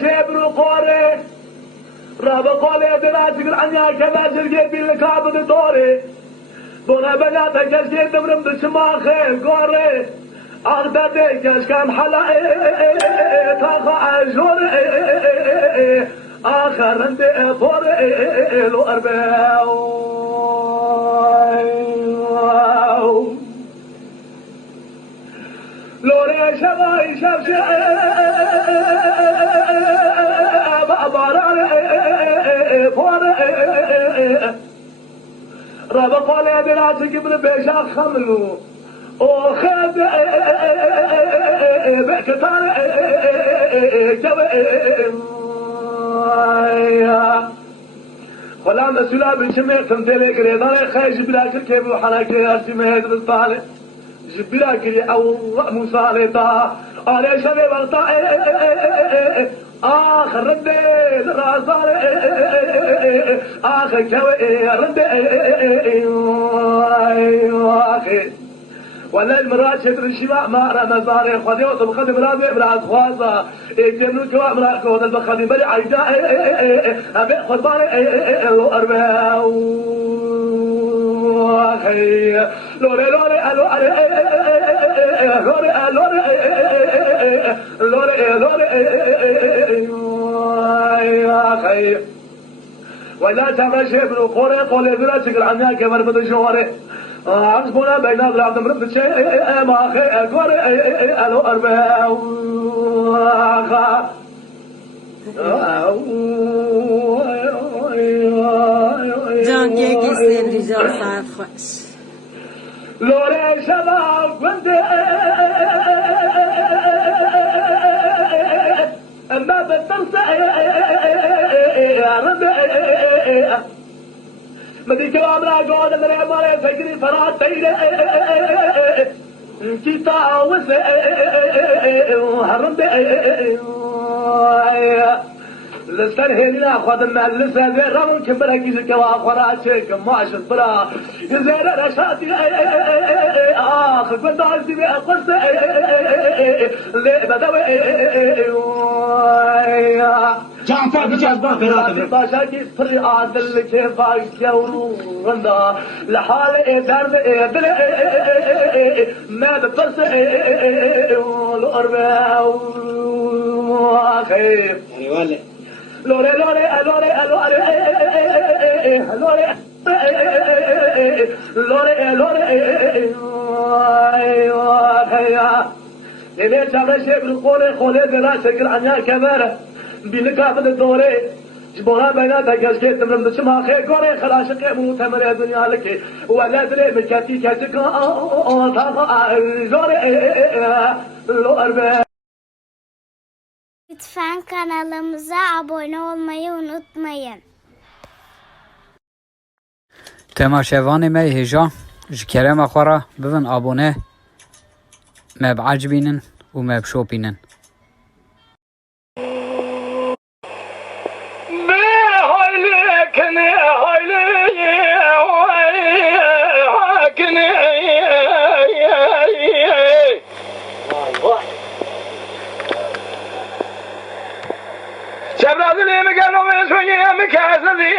شبر قاره رب قاله دراسك عنيا كذا جرجي بالكعب دوري دونا بنا تجسي دمرم دشما خير قاره أغدادي كشكام حلا تاخا أجور آخر عندي فور لو أربعة لوري شباي شبش بابار فور رب قال براسك ابن بيشا خملو وخذ بكتار ولا مسؤولا بنشمع تمثيلي كريدان خيش بلا كل كيف وحناكي هرسي مهد بالطالي جبلا كري أو موسى لطا علي شبي بغطا آخر ردي لرازار آخر كوي ردي آخر ولا المراد شدر الشباب ما رمزاري خذي وطب خذي مراد وإبراز خوازة يجنو كوا مراد كوا ذل بخذي بري عيدا أبي خذباري لو أربعة أخي لوري لوري لوري لوري لوري لوري أخي ولا تمشي ابن قوري قولي ذرا تقل عنها كمر بدجوري عزبنا بين أضراب مرد شيء ما خي قوري ألو أربعة جان كيكي سيل رجال صعب خوش لوري شباب وندي ما بتنسى يا ربي مدي كلام لا قول من عمري فجري فرات تيري كيتا وس هرب لسان هينا خد ما لسان رمن كبر كيزك واخراتك ما شفرا زين رشاتي اخ بدعتي بقص لي بدوي جان فاضي جذبات باشاكي فري عادل كيف يورو رندا لحال درب دل ما بفرس الاربع اخي يعني ولا لوري لوري لوري لوري لوري لوري ليه تعمل شيء بالقول خولي ذلا شكل عنيا كبيرة بنكافة الدوري جبونا بيناتها كشكي تمرم دشما خي قوري خلاشقي مو تمر الدنيا لك ولا دري مكاتي كاتك زوري لو أربع. Lütfen kanalımıza abone olmayı unutmayın. تماشاواني مي هجا جكرم أخورا بفن أبونه ما بعجبينن وما بشوبينن شباب اللي مكانهم يسوي مكاسدي